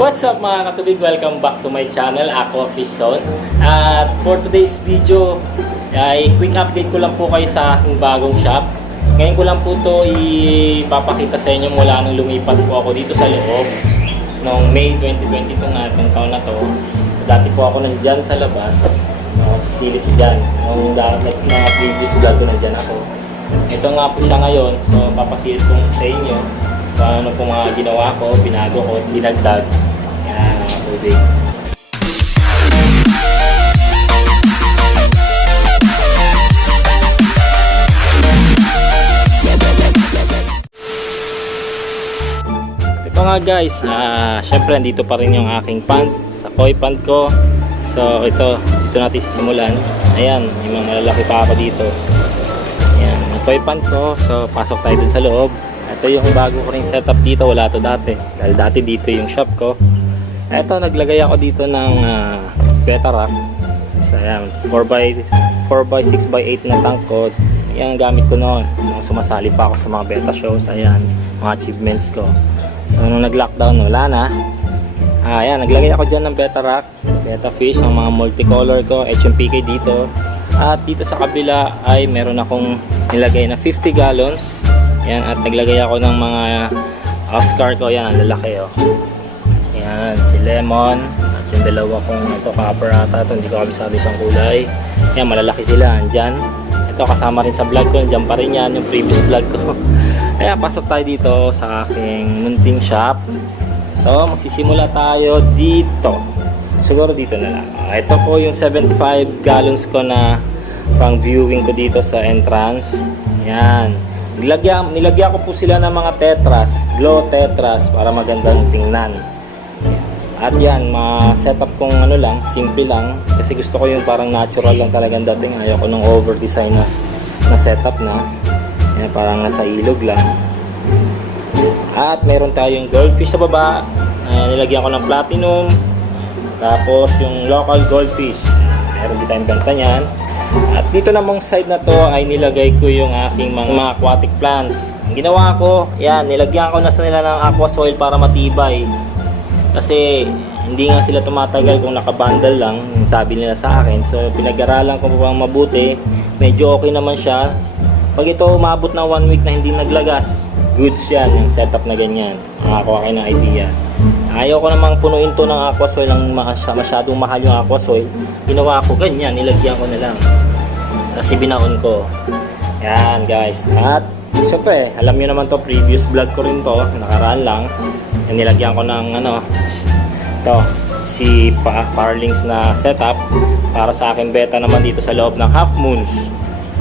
What's up mga katubig? Welcome back to my channel, Aqua Fish Zone. At for today's video, ay quick update ko lang po kayo sa aking bagong shop. Ngayon ko lang po ito ipapakita sa inyo mula nung lumipat po ako dito sa loob. Noong May 2022 nga itong taon na to. Dati po ako nandyan sa labas. Sisilip dyan. Nung mga previous vlog ko nandyan ako. Ito nga po siya ngayon. So papasilip ko sa inyo kung ano po mga ginawa ko, binago ko, dinagdag. Yan mga tubig. Ito nga guys, syempre nandito pa rin yung aking pond, sa koi pond ko. So ito natin sisimulan. Ayan, yung mga malalaki pa ako dito. Ayan, yung koi pond ko. So pasok tayo dun sa loob. Ito yung bago ko ring setup dito, wala to dati. Dahil dati dito yung shop ko. Ito, naglagay ako dito ng beta rack. So ayan, 4x6x8 na tank ko. Yan ang gamit ko noon. Nung sumasali pa ako sa mga beta shows. Ayan, mga achievements ko. So nung nag-lockdown, wala na. Ayan, naglagay ako dyan ng beta rack, beta fish, ng mga multicolor ko, HMPK dito. At dito sa kabila ay meron akong nilagay na 50 gallons. Ayan, at naglagay ako ng mga Oscar ko. Ayan, ang lalaki oh. Ayan, si Lemon. At yung dalawa kong ito, copper ata. Ito, hindi ko kabisado isang kulay. Ayan, malalaki sila. Andyan. Ito, kasama rin sa vlog ko. Andyan pa rin yan, yung previous vlog ko. Ayan, pasok tayo dito sa aking munting shop. Ito, magsisimula tayo dito. Siguro dito na lang. Ito po yung 75 gallons ko na pang viewing ko dito sa entrance. Ayan. Nilagyan ko po sila ng mga tetras, glow tetras para magandang tingnan. At yan, ma-setup kong ano lang, simple lang. Kasi gusto ko yung parang natural lang talagang dating. Ayoko nung over-design na setup na. Yan, parang nasa ilog lang. At meron tayong goldfish sa baba. Nilagyan ko ng platinum. Tapos yung local goldfish. Meron din tayong benta niyan. At dito namang side na to ay nilagay ko yung aking mga aquatic plants. Ang ginawa ko, yan, nilagyan ko na sa nila ng aqua soil para matibay. Kasi hindi nga sila tumatagal kung nakabundle lang, sabi nila sa akin. So pinag-aralan ko pang mabuti, medyo okay naman siya. Pag ito umabot ng 1 week na hindi naglagas, goods yan, yung setup na ganyan. Nakakuha kayo ng idea. Ayaw ko namang punuin to ng aqua soil, ang masyadong mahal yung aqua soil. Ginawa ko ganyan, nilagyan ko na lang. Kasi binaon ko. Yan guys. At syempre, alam nyo naman to, previous vlog ko rin to, nakaraan lang. Yan, nilagyan ko ng ito, si Parlings na setup para sa akin beta naman dito sa loob ng half moons.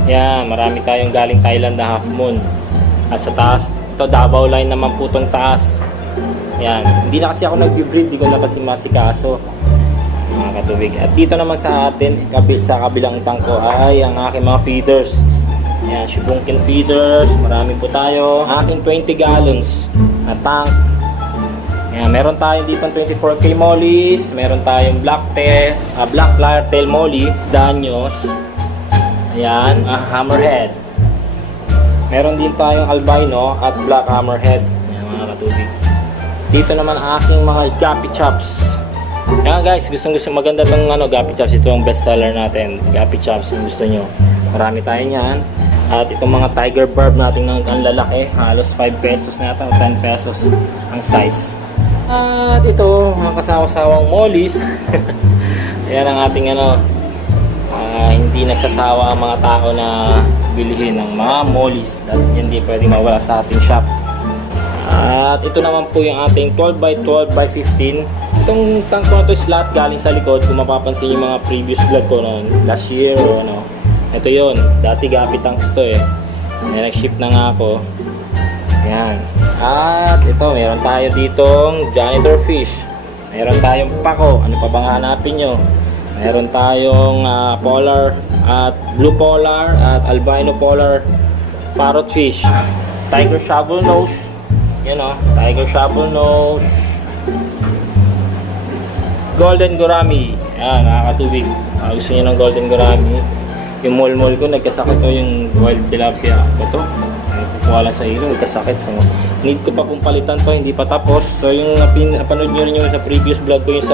Yan, marami tayong galing Thailand na half moon. At sa taas, ito Davao line naman po tong taas. Yan, hindi na kasi ako nag-breed, di ko na kasi masikaso mga katubig. At dito naman sa atin, sa kabilang tangko ay ang aking mga feeders. Yan, Shubungkin feeders, marami po tayo. Aking 20 gallons na tank. Yan, meron tayong dito 24K mollies, meron tayong black flyer tail mollies, danyos. Ayan, hammerhead. Meron din tayong albino at black hammerhead. Ayan mga katubig. Dito naman aking mga gappy chops. Ayan guys, gustong maganda itong gappy chops. Ito ang best seller natin, gappy chops kung gusto nyo. Marami tayo niyan. At itong mga tiger barb natin ang lalaki, halos 5 pesos na ito, 10 pesos ang size. At ito, mga kasawa-sawang mollies. Ayan ang ating hindi nagsasawa ang mga tao na bilihin ng mga mollies. Dahil hindi pwedeng mawala sa ating shop. At ito naman po yung ating 12x12x15. Itong tank ko na ito slot galing sa likod. Kung mapapansin yung mga previous vlog ko noon, last year o ano. Ito yon, dati gapi tanks to eh. Nag-ship na nga ako. Ayan. At ito, meron tayo ditong janitor fish. Meron tayong pako. Ano pa bang hanapin nyo? Meron tayong polar at blue polar at albino polar parrot fish. Tiger shovel nose. Yan o, tiger shovel nose. Golden gourami. Yan, nakakatubig. Gusto nyo ng golden gourami. Yung mulmul ko, nagkasakit ko yung wild tilapia. Ito. wala sa ilong, kasakit. So, need ko pa pong palitan to, hindi pa tapos. So yung napanood nyo rin yung sa previous vlog ko yung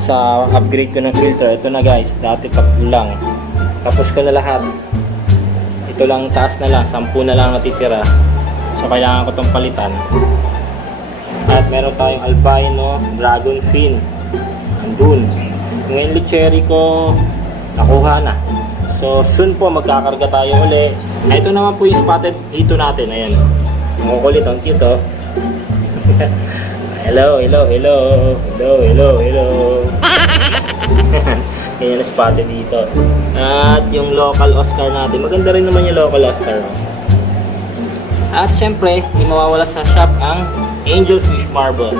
sa upgrade ko ng filter. Ito na guys, dati 3 lang. Tapos ko na lahat. Ito lang taas na lang, 10 na lang natitira. So kailangan ko tong palitan. At meron tayong albino dragon fin. Andun. Yung Enlo cherry ko nakuha na. So soon po magkakarga tayo uli. Ito naman po yung spotted hito natin. Ayan. Ang kukulit, ang cute oh. Hello. Ganyan na spotted dito. At yung local Oscar natin. Maganda rin naman yung local Oscar. Oh. At syempre, hindi mawawala sa shop ang angelfish marble.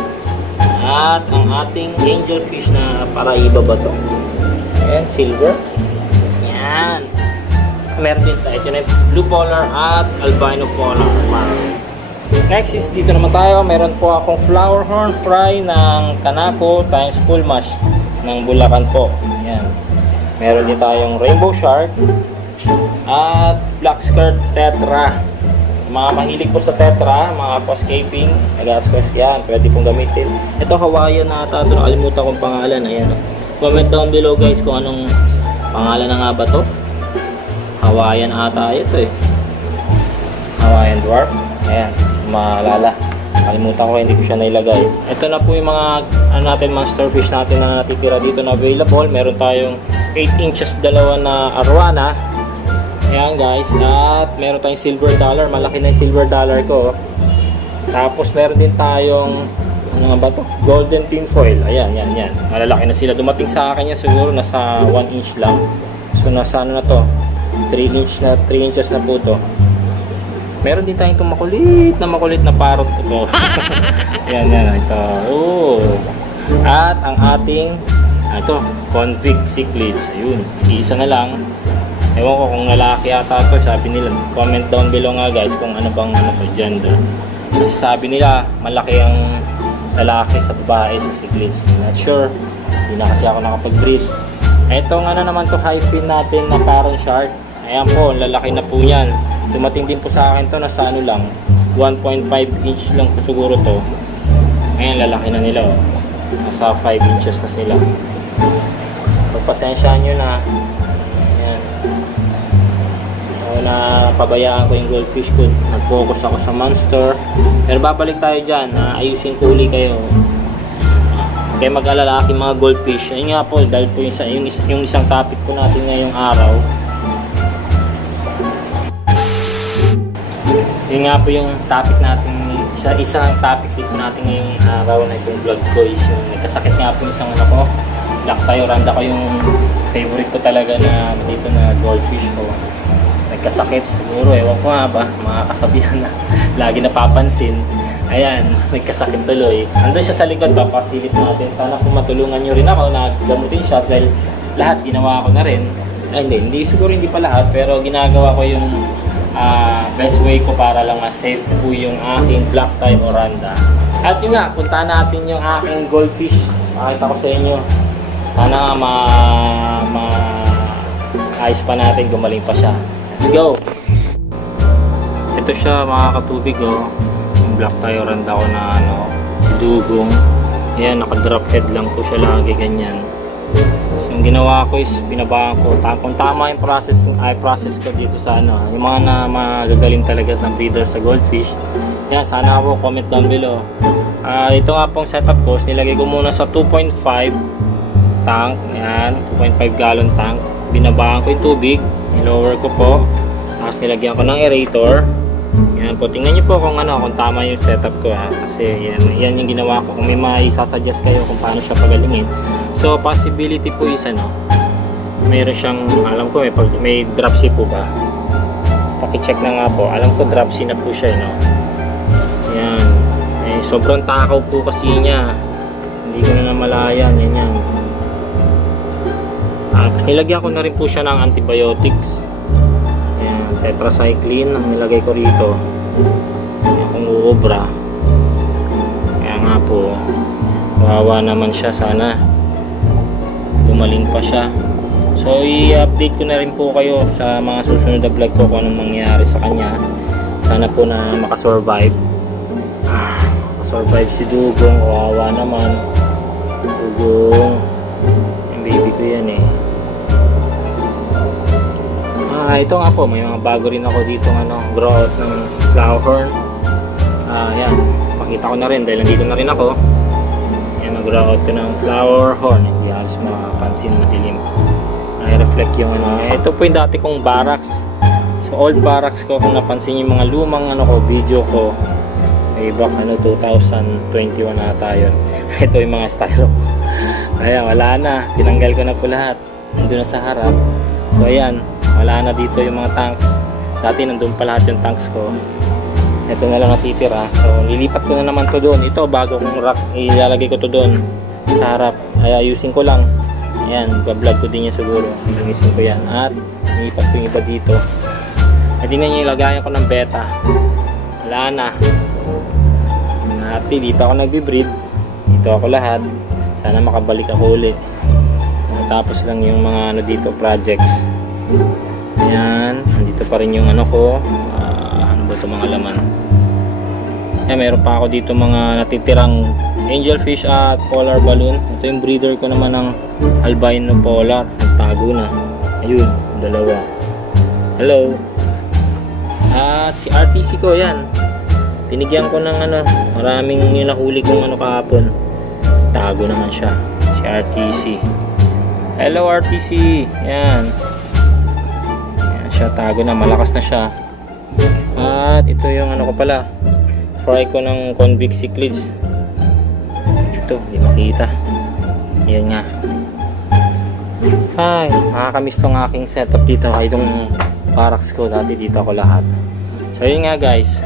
At ang ating angelfish na paraiba ba to? Ayan, silver. Yan. Meron din tayo. Ito na yung blue polar at albino polar marble. Next is dito naman tayo. Meron po akong flower horn fry ng Kanako times full mash ng Bulacan po. Yan. Meron din tayong rainbow shark at black skirt tetra. Mga mahilig po sa tetra, mga aquascaping, nag-asquas yan, pwede pong gamitin. Ito Hawaiian na ata, ito nakalimutan kong pangalan. Ayan. Comment down below guys kung anong pangalan na nga ba to. Hawaiian ata ito eh. Hawaiian dwarf. Ayan, maalala. Kalimutan ko, hindi ko siya nailagay. Ito na po yung mga natin, mga starfish natin na natitira dito na available. Meron tayong 8 inches dalawa na arwana. Ayan guys, at meron tayong silver dollar. Malaki na yung silver dollar ko. Tapos meron din tayong ano nga ba to? Golden tin foil. Ayan, yan. Malalaki na sila. Dumating sa akin yan siguro nasa 1 inch lang. So nasa ano na to? 3 inches na po to. Meron din tayong itong makulit na parrot ito. Yan, ito. Oh. At ang ating ito, convict cichlids. Ayun, isa na lang. Ewan ko kung lalaki ata ito, sabi nila. Comment down below nga guys kung ano bang gender. Kasi sabi nila malaki ang lalaki sa babae sa cichlids. Not sure. Hindi na kasi ako nakapag-breed. Ito nga na naman to high fin natin na parrot shark. Ayan po, lalaki na po yan. Dumating din po sa akin to nasa ano lang 1.5 inch lang po siguro to. Ayan, lalaki na nila oh. Nasa 5 inches na sila. Pagpasensyahan nyo na. Na pabayaan ko yung goldfish ko, nag-focus ako sa monster, pero babalik tayo dyan, ayusin ko uli kayo. Kaya mag-alala aking mga goldfish. Ayun nga po, dahil po yung isang topic po natin ngayong araw, yun nga po yung topic natin, isang topic dito natin ngayong araw na itong vlog ko is yung nagkasakit nga po isang ano ko, Black Tyoranda ko, yung favorite ko talaga na dito na goldfish ko. Nagkasakit siguro, ewan ko nga ba, mga kasabihan na lagi napapansin. Ayan, nagkasakit tuloy. Andun siya sa likod, papasilip natin. Sana kung matulungan nyo rin ako na gamutin siya dahil lahat ginawa ko na rin. Ay, hindi siguro hindi pa lahat, pero ginagawa ko yung best way ko para lang ma-save po yung aking Black Tyoranda. At yun nga, puntahan natin yung aking goldfish. Pakita ko sa inyo. Sana ayos pa natin, gumaling pa siya. Let's go! Ito siya mga katubig oh. Yung Black Tyoranda ko na ano, dugong. Ayan, naka-drop head lang po siya lagi ganyan. So yung ginawa ko is binabaan ko. Kung tama yung process ko dito sa ano, yung mga na magagaling talaga na breeder sa goldfish. Yan, sana po comment down below. Ito nga pong setup ko, nilagay ko muna sa 2.5 tank. Ayan, 2.5 gallon tank. Binabaan ko yung tubig. I-lower ko po. Tapos nilagyan ko ng aerator. Yan po. Tingnan nyo po kung tama yung setup ko ha. Kasi yan yung ginawa ko. Kung may maisasuggest kayo kung paano siya pagalingin. So possibility po is mayroon siyang, alam ko may dropsy po ba. Paki-check na nga po. Alam ko dropsy na po siya. Yan. Sobrang takaw po kasi niya. Hindi ko na namalayan. Yan. Nilagyan ko na rin po siya ng antibiotics. Ayan, tetracycline ang nilagay ko rito. Ayan, kung uubra. Kaya nga po, kawawa naman siya, sana gumaling pa siya. So i-update ko na rin po kayo sa mga susunod na vlog ko kung anong mangyari sa kanya. Sana po na makasurvive. Makasurvive si Dugong. Kawawa naman. Dugong. Yung baby ko yan eh. Ito nga po, may mga bago rin ako dito grow out ng flower horn. Yan, pakita ko na rin dahil nandito na rin ako. Yan, mag-grow out ko ng flower horn. Hindi halos makapansin, madilim. I-reflect yung ito po yung dati kong barracks. So old barracks ko, kung napansin yung mga lumang video ko, may back 2021 ata yun. Ito yung mga styro. Ayan, wala na, tinanggal ko na po lahat. Nandun na sa harap. So ayan, wala na dito yung mga tanks. Dati nandun pa lahat yung tanks ko. Ito na lang natitira. So lilipat ko na naman to doon. Ito bago kong rack, ilalagay ko to doon sa harap. Ay ayusin ko lang. Ayan, vlog ko din yan siguro. Linisin ko yan. At lilipat ko yung iba dito. At tingnan nyo yung lagayan ko ng beta. Wala na. At dito ako nagbe-breed. Dito ako lahat. Sana makabalik ako ulit. Tapos lang yung mga dito projects. Ayan, nandito pa rin yung ko. Ano ba ito mga laman? Ayan, meron pa ako dito mga natitirang angelfish at polar balloon. Ito yung breeder ko naman ng albino polar. Nagtago na. Ayun, dalawa. Hello. At si RTC ko, yan. Binigyan ko ng maraming yung nahuli kong kahapon. Tago naman siya. Si RTC. Hello RTC. Yan. Yan siya, tago na, malakas na siya. At ito yung ko pala. Fry ko ng convict cichlids. Ito, hindi makita. Yan nga. Ay, nakakamiss tong aking setup dito. Ay, itong barracks ko dati dito ako lahat. So yun nga guys.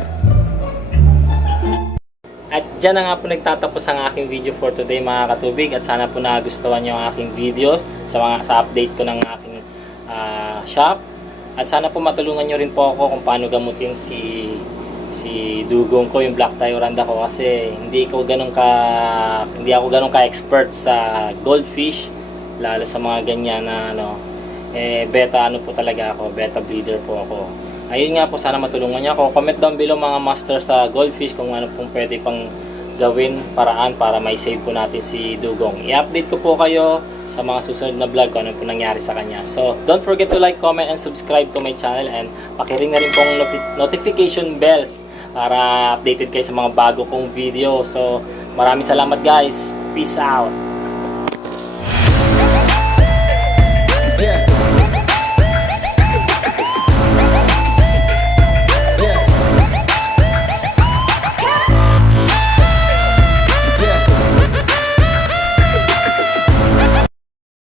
At dyan na nga po nagtatapos ang aking video for today mga katubig. At sana po nagustuhan nyo ang aking video sa update ko ng aking shop. At sana po matulungan nyo rin po ako kung paano gamutin si Dugong ko, yung black tie oranda ko, kasi hindi ako ganun ka expert sa goldfish, lalo sa mga ganyan na beta po talaga ako, beta breeder po ako. Ayun nga po, sana matulungan niyo ako. Comment down below mga master sa goldfish kung ano pong pwede pang gawin, paraan para may save po natin si Dugong. I-update ko po kayo sa mga susunod na vlog kung ano po nangyari sa kanya. So, don't forget to like, comment, and subscribe to my channel, and pakiring na rin pong notification bells para updated kayo sa mga bago kong video. So, maraming salamat guys. Peace out.